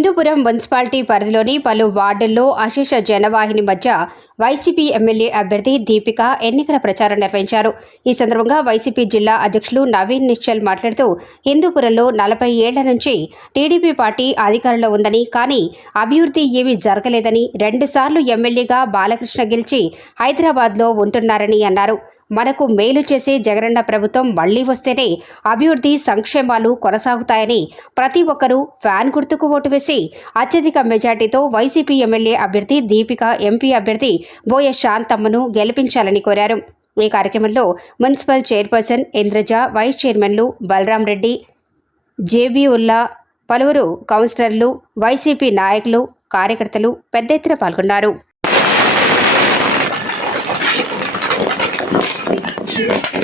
Hindupuram municipality పరిధిలోని పలు వార్డుల్లో అశేష జనవాహిని మధ్య వైసీపీ ఎమ్మెల్యే అభ్యర్థి దీపిక ఎన్నికల ప్రచారం నిర్వహించారు. ఈ సందర్భంగా వైసీపీ జిల్లా అధ్యక్షులు నవీన్ నిశ్చల్ మాట్లాడుతూ హిందూపురంలో నలభై ఏళ్ళ నుంచి టీడీపీ పార్టీ అధికారంలో ఉందని కానీ అభివృద్ధి ఏమీ జరగలేదని రెండుసార్లు ఎమ్మెల్యేగా బాలకృష్ణ గెలిచి హైదరాబాద్లో ఉంటున్నారని అన్నారు. మనకు మేలు చేసే జగనన్న ప్రభుత్వం మళ్ళీ వస్తేనే అభివృద్ధి సంక్షేమాలు కొనసాగుతాయని ప్రతి ఒక్కరూ ఫ్యాన్ గుర్తుకు ఓటు వేసి అత్యధిక మెజార్టీతో వైసీపీ ఎమ్మెల్యే అభ్యర్థి దీపిక ఎంపీ అభ్యర్థి బోయ శాంతమ్మను గెలిపించాలని కోరారు. ఈ కార్యక్రమంలో మున్సిపల్ చైర్పర్సన్ ఇంద్రజ వైస్ చైర్మన్లు బలరాం రెడ్డి జేబీ ఉల్లా పలువురు కౌన్సిలర్లు వైసీపీ నాయకులు కార్యకర్తలు పెద్ద ఎత్తున పాల్గొన్నారు. పార్టీ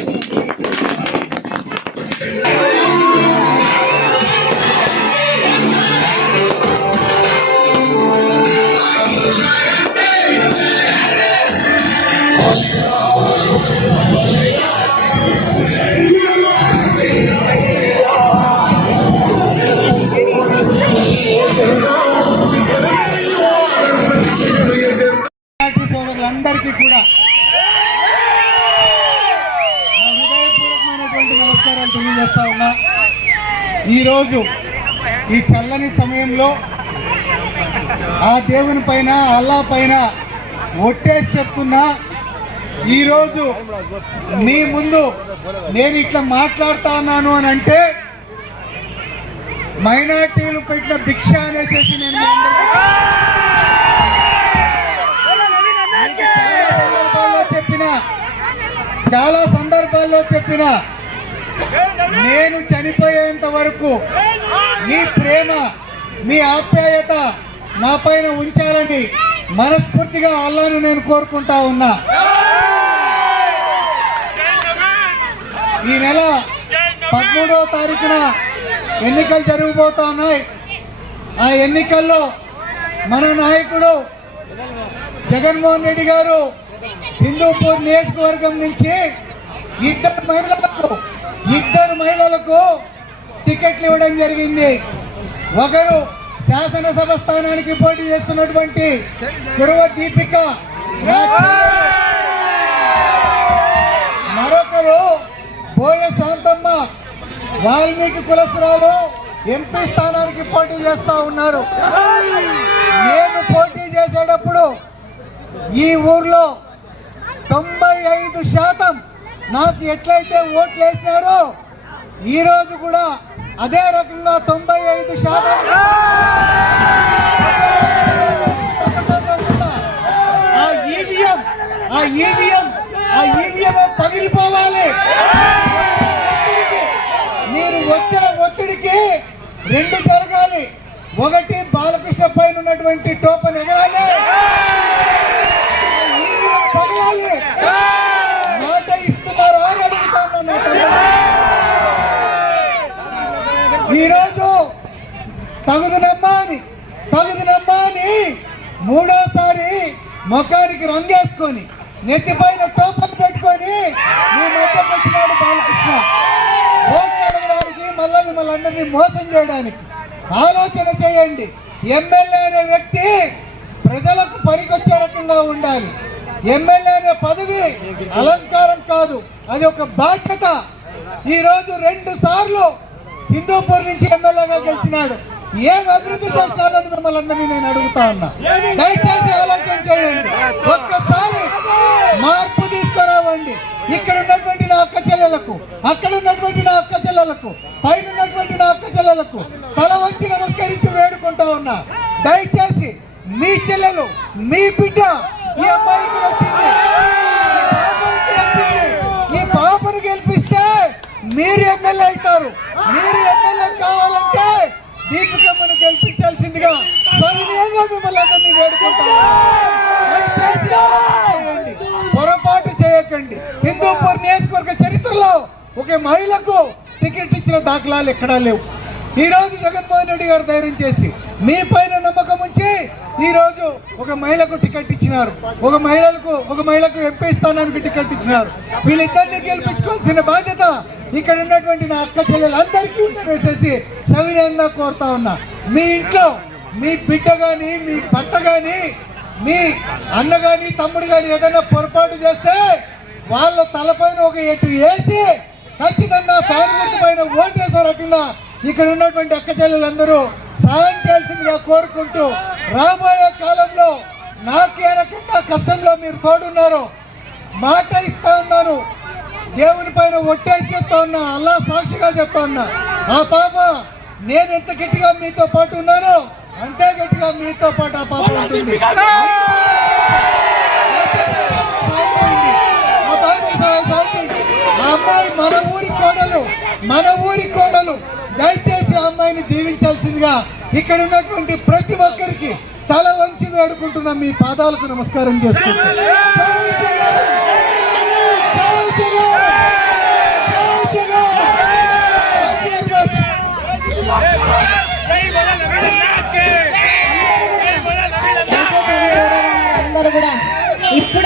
ఈరోజు ఈ చల్లని సమయంలో ఆ దేవుని పైన అల్లా పైన ఒట్టేసి చెప్తున్నా ఈరోజు మీ ముందు నేను ఇట్లా మాట్లాడుతా ఉన్నాను అని అంటే మైనార్టీలు పెట్టిన భిక్ష అనేసి నేను చాలా సందర్భాల్లో చెప్పిన చాలా సందర్భాల్లో చెప్పిన నేను చనిపోయేంత వరకు మీ ప్రేమ మీ ఆప్యాయత నా పైన ఉంచాలని మనస్ఫూర్తిగా అల్లాను నేను కోరుకుంటా ఉన్నా. ఈ నెల పదమూడవ తారీఖున ఎన్నికలు జరగబోతా ఉన్నాయి. ఆ ఎన్నికల్లో మన నాయకుడు జగన్మోహన్ రెడ్డి గారు హిందూపూర్ నియోజకవర్గం నుంచి ఇద్దరు మహిళలకు ఇద్దరు మహిళలకు టికెట్లు ఇవ్వడం జరిగింది. ఒకరు శాసనసభ స్థానానికి పోటీ చేస్తున్నటువంటి కురవ దీపిక. మరొకరు బోయ శాంతమ్మ వాల్మీకి కులస్తురాలు ఎంపీ స్థానానికి పోటీ చేస్తా ఉన్నారు. నేను పోటీ చేసేటప్పుడు ఈ ఊర్లో తొంభై ఐదు శాతం నాకు ఎట్లయితే ఓట్లు వేసినారో ఈరోజు కూడా అదే రకంగా తొంభై ఐదు శాతం. ఆ ఈవీఎం ఆ ఈవీఎం ఆ ఈవీఎం పగిలిపోవాలి. మీరు వచ్చే ఒత్తిడికి రెండు జరగాలి. ఒకటి బాలకృష్ణ పైన ఉన్నటువంటి టోపన్ ఎగరాలి ఆ ఈవీఎం పగలాలి మాట ఇస్తున్నారా అని అడుగుతాను నా తమ్ముడు. ఈరోజు తగుదునమ్మా అని తగుదునమ్మా అని మూడోసారి ముఖానికి రంగేసుకొని నెత్తిపైన టోపం పెట్టుకొని మీ మధ్యకు వచ్చినాడు బాలకృష్ణ. ఓట్లు అడగడానికి మళ్ళీ మిమ్మల్ని అందరినీ మోసం చేయడానికి ఆలోచన చేయండి. ఎమ్మెల్యే అనే వ్యక్తి ప్రజలకు పనికొచ్చే రకంగా ఉండాలి. ఎమ్మెల్యే అనే పదవి అలంకారం కాదు అది ఒక బాధ్యత. ఈరోజు రెండు సార్లు హిందూపూర్ నుంచి ఎమ్మెల్యేగా గెలిచినాడు. ఏం అభివృద్ధి చేస్తున్నారని మిమ్మల్ని అందరినీ నేను అడుగుతా ఉన్నా. దయచేసి ఆలోచన చేయండి. ఒక్కసారి మార్పు తీసుకురావండి. ఇక్కడ ఉన్నటువంటి నా అక్క చెల్లెలకు అక్కడ ఉన్నటువంటి నా అక్క చెల్లెలకు పైన ఉన్నటువంటి నా అక్క చెల్లెలకు తల వంచి నమస్కరించి వేడుకుంటా ఉన్నా దయచేసి మీ చెల్లెలు మీ బిడ్డ ఈ అమ్మాయికి వచ్చింది ఈ పాపకి వచ్చింది ఈ పాపను గెలిపిస్తే మీరు ఎమ్మెల్యే అవుతారు మీరు ఎమ్మెల్యే కావాలంటే దీపికమ్మను గెలిపించాల్సిందిగా సవినయంగా మిమ్మల్ని అందరినీ వేడుకుంటాను పొరపాటు చేయకండి. హిందూపూర్ నియోజకవర్గ చరిత్రలో ఒక మహిళకు టికెట్ ఇచ్చిన దాఖలాలు ఎక్కడా లేవు. ఈ రోజు జగన్మోహన్ రెడ్డి గారు ధైర్యం చేసి మీ పైన నమ్మకం ఉంచి ఈ రోజు ఒక మహిళకు టికెట్ ఇచ్చినారు. ఒక మహిళలకు ఒక మహిళకు ఎంపీ స్థానానికి టికెట్ ఇచ్చినారు. వీళ్ళిద్దరినీ గెలిపించుకోవాల్సిన బాధ్యత ఇక్కడ ఉన్నటువంటి నా అక్క చెల్లెలు అందరికీ వేసేసి సవినయంగా కోరుతా ఉన్నా. మీ ఇంట్లో మీ బిడ్డ కానీ మీ భర్త కానీ మీ అన్న కానీ తమ్ముడు కానీ ఏదైనా పొరపాటు చేస్తే వాళ్ళ తలపైన ఒక ఎట్టు వేసి ఖచ్చితంగా ఫ్యాన్ గుర్తు ఓటేసే రకంగా ఇక్కడ ఉన్నటువంటి అక్క చెల్లెలందరూ సాయం చేయాల్సిందిగా కోరుకుంటూ రాబోయే కాలంలో నాకు రకంగా కష్టంలో మీరు తోడున్నారు మాట ఇస్తా ఉన్నాను. దేవుని పైన ఒట్టేసి చెప్తా ఉన్నా అల్లా సాక్షిగా చెప్తా ఉన్నా. ఆ పాప నేను ఎంత గట్టిగా మీతో పాటు ఉన్నానో అంతే గట్టిగా మీతో పాటు ఆ పాప ఉంటుంది. ఆ అమ్మాయి మన ఊరి కోడలు మన ఊరి కోడలు. దయచేసి అమ్మాయిని దీవించాల్సిందిగా ఇక్కడ ఉన్నటువంటి ప్రతి ఒక్కరికి తల వంచి వేడుకుంటున్న మీ పాదాలకు నమస్కారం చేసుకుంటాం. ఇప్పుడే మన